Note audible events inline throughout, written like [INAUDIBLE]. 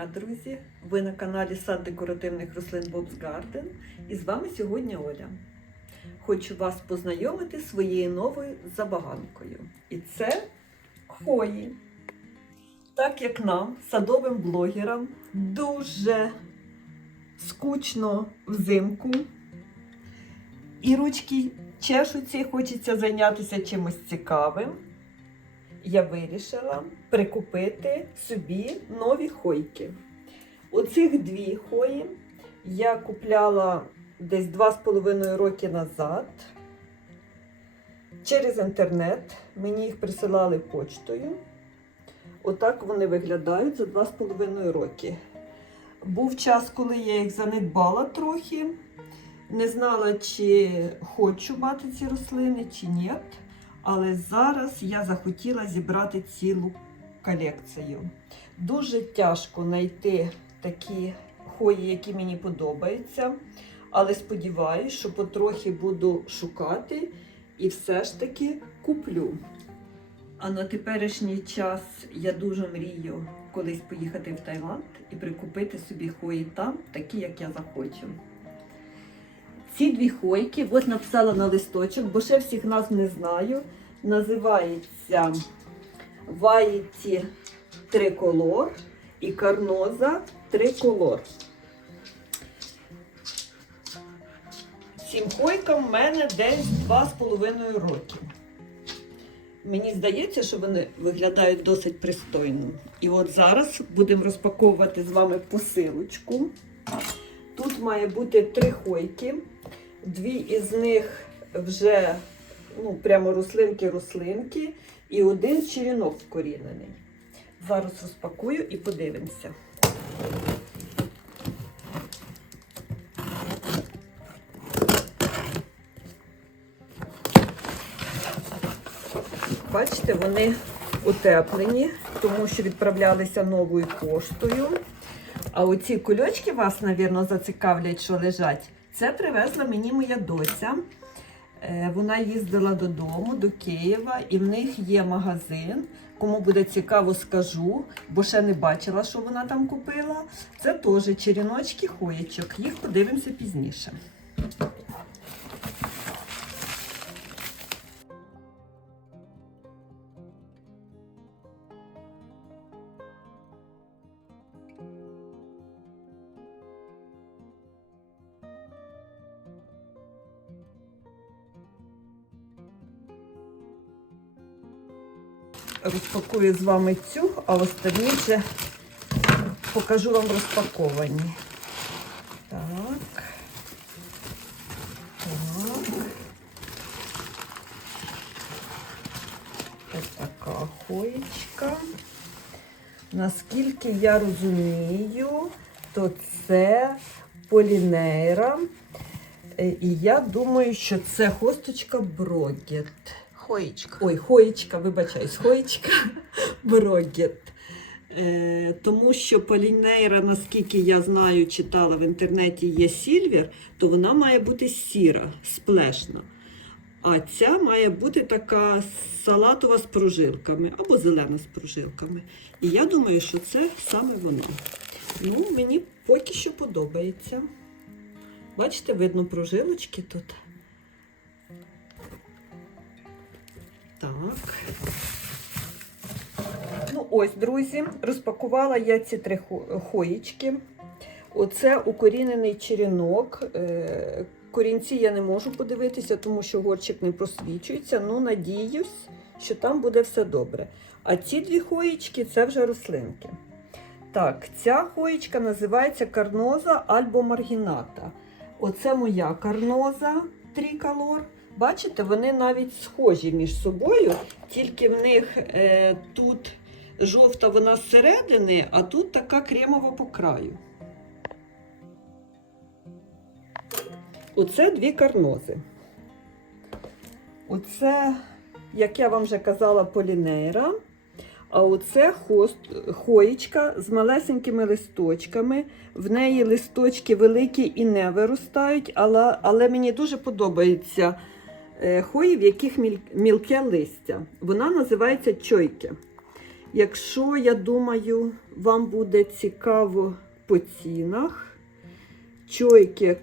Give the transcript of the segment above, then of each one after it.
дня, друзі! Ви на каналі Сад декоративних рослин Bob's Garden і з вами сьогодні Оля. Хочу вас познайомити з своєю новою забаганкою. І це хвої. Так як нам, садовим блогерам, дуже скучно взимку, і ручки чешуться, і хочеться зайнятися чимось цікавим я вирішила прикупити собі нові хойки. Оцих дві хої я купляла десь 2,5 роки назад. Через інтернет мені їх присилали почтою. Отак вони виглядають за 2,5 роки. Був час, коли я їх занедбала трохи. Не знала, чи хочу мати ці рослини, чи ні. Але зараз я захотіла зібрати цілу колекцію. Дуже тяжко знайти такі хої, які мені подобаються. Але сподіваюся, що потрохи буду шукати і все ж таки куплю. А на теперішній час я дуже мрію колись поїхати в Таїланд і прикупити собі хої там, такі, як я захочу. Ці дві хойки, от написала на листочок, бо ще всіх нас не знаю. Називається Вайті Триколор і Карноза Триколор. Цим хойкам в мене десь 2,5 роки. Мені здається, що вони виглядають досить пристойно. І от зараз будемо розпаковувати з вами посилочку. Тут має бути три хойки. Дві із них вже ну, прямо рослинки-рослинки, і один черенок вкорінений. Зараз розпакую і подивимося. Бачите, вони утеплені, тому що відправлялися новою поштою. А оці кульочки вас, мабуть, зацікавлять, що лежать. Це привезла мені моя доця. Е, Вона їздила додому, до Києва, і в них є магазин. Кому буде цікаво, скажу, бо ще не бачила, що вона там купила. Це теж черіночки хоєчок. Їх подивимося пізніше. Розпакую з вами цю, а остальні вже покажу вам розпаковані. Так. Так. Ось така хоєчка. Наскільки я розумію, то це полінейра. Е, І я думаю, що це хосточка Брогет. Хоєчка. Ой, хоєчка, вибачаюсь, хоєчка [LAUGHS] Брогет. Е, тому що полінейра, наскільки я знаю, читала в інтернеті, є сільвер, то вона має бути сіра, сплешна. А ця має бути така салатова з прожилками або зелена з прожилками. І я думаю, що це саме воно. Ну, мені поки що подобається. Бачите, видно прожилочки тут. Так. Ну, ось, друзі, розпакувала я ці три хо- хоєчки. Оце укорінений черенок. Е, Корінці я не можу подивитися, тому що горчик не просвічується. Ну, надіюсь, що там буде все добре. А ці дві хоєчки це вже рослинки. Так, ця хоєчка називається карноза альбо маргіната. Оце моя карноза триколор. Бачите, вони навіть схожі між собою, тільки в них е, тут жовта вона зсередини, а тут така кремова по краю. Оце дві карнози. Оце, як я вам вже казала, полінейра. А оце хост, хоєчка з малесенькими листочками. В неї листочки великі і не виростають, але, але мені дуже подобається хої, в яких мілке листя. Вона називається чойки. Якщо, я думаю, вам буде цікаво по цінах, чойки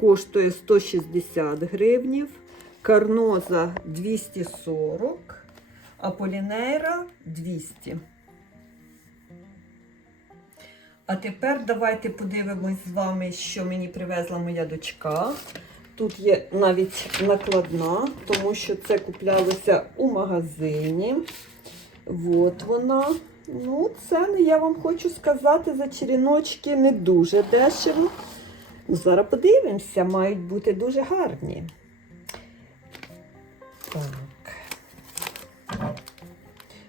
коштує 160 гривнів, карноза 240, а полінейра 200. А тепер давайте подивимось з вами, що мені привезла моя дочка. Тут є навіть накладна, тому що це куплялося у магазині. От вона. Ну, це я вам хочу сказати за черіночки не дуже дешево. Ну, зараз подивимося, мають бути дуже гарні. Так.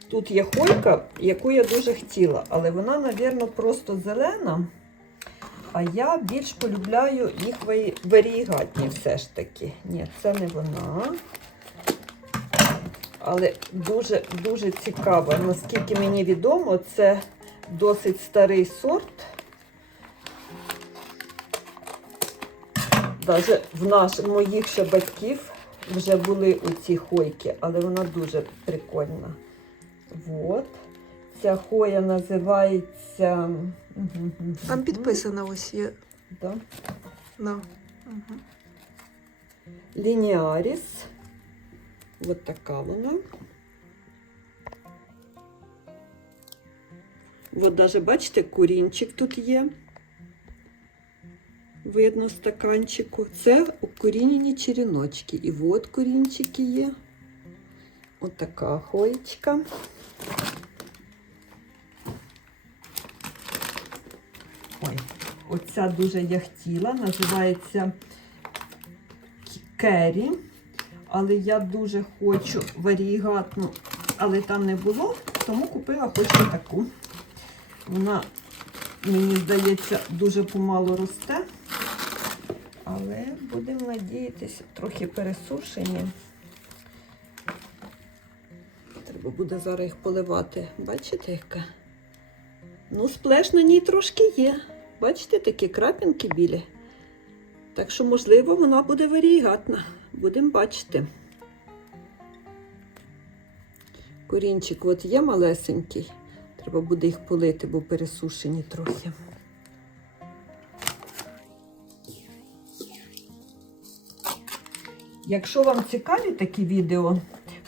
Тут є хойка, яку я дуже хотіла, але вона, мабуть, просто зелена. А я більш полюбляю їх варі- варігатні все ж таки. Ні, це не вона. Але дуже дуже цікаво, наскільки мені відомо, це досить старий сорт. Навіть в наш, моїх ще батьків вже були у ці хойки, але вона дуже прикольна. Вот. Ця хоя називається. Там підписано ось є. Да. Да. Угу. Лініаріс. От така вона. От даже бачите, курінчик тут є. Видно стаканчику. Це укорінені черіночки. І от корінчики є. От хоєчка. Оця дуже я. Називається Керрі. Але я дуже хочу варігатну, але там не було, тому купила хочу таку. Вона, мені здається, дуже помало росте. Але будемо надіятися, трохи пересушені. Треба буде зараз їх поливати. Бачите, яка? Ну, сплеш на ній трошки є. Бачите, такі крапінки білі. Так що, можливо, вона буде варігатна. Будемо бачити. Корінчик от є малесенький. Треба буде їх полити, бо пересушені трохи. Якщо вам цікаві такі відео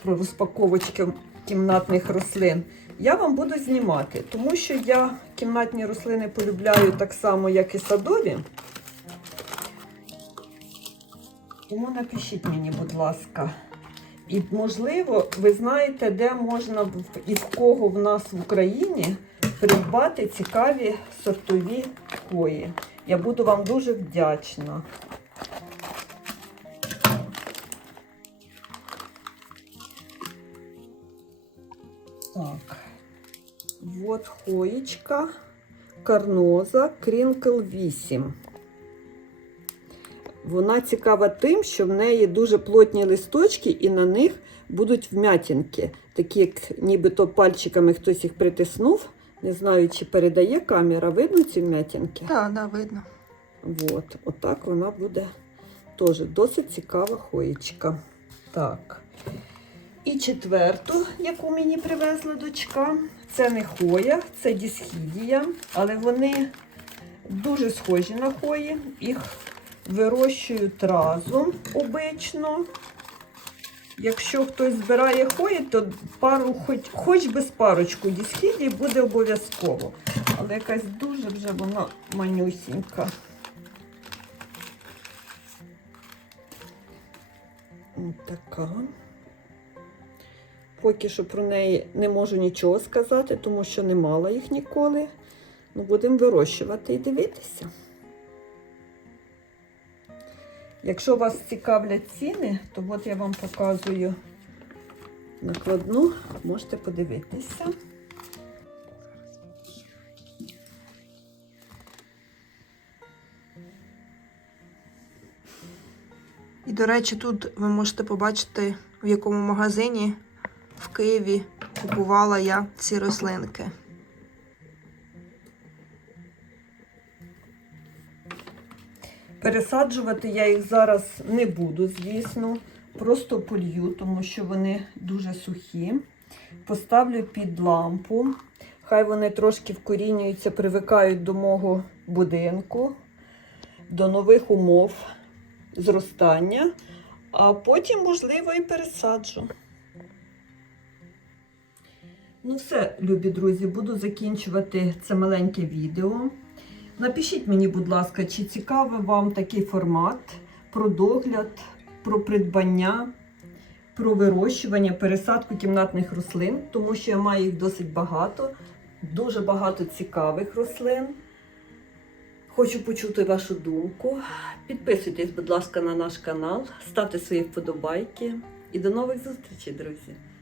про розпаковочки кімнатних рослин, я вам буду знімати, тому що я кімнатні рослини полюбляю так само, як і садові. Тому напишіть мені, будь ласка. І, можливо, ви знаєте, де можна і в кого в нас в Україні придбати цікаві сортові хвої. Я буду вам дуже вдячна. Так. Вот хоєчка Карноза Крінкл 8. Вона цікава тим, що в неї дуже плотні листочки, і на них будуть вмятинки, такі, як нібито пальчиками хтось їх притиснув. Не знаю, чи передає камера, видно ці вмятинки? Так, да, видно. От, отак вона буде теж досить цікава хоєчка. Так. І четверту, яку мені привезла дочка, це не хоя, це дісхідія, але вони дуже схожі на хої. Їх вирощують разом обично. Якщо хтось збирає хої, то пару, хоч, хоч без парочку дісхідії буде обов'язково. Але якась дуже вже вона манюсінька. Ось така. Поки що про неї не можу нічого сказати, тому що не мала їх ніколи. Ну, будемо вирощувати і дивитися. Якщо вас цікавлять ціни, то от я вам показую накладну, можете подивитися. І, до речі, тут ви можете побачити, в якому магазині Києві купувала я ці рослинки. Пересаджувати я їх зараз не буду, звісно. Просто полью, тому що вони дуже сухі. Поставлю під лампу. Хай вони трошки вкорінюються, привикають до мого будинку, до нових умов зростання, а потім, можливо, і пересаджу. Ну, все, любі друзі, буду закінчувати це маленьке відео. Напишіть мені, будь ласка, чи цікавий вам такий формат про догляд, про придбання, про вирощування, пересадку кімнатних рослин, тому що я маю їх досить багато, дуже багато цікавих рослин. Хочу почути вашу думку. Підписуйтесь, будь ласка, на наш канал, ставте свої вподобайки і до нових зустрічей, друзі!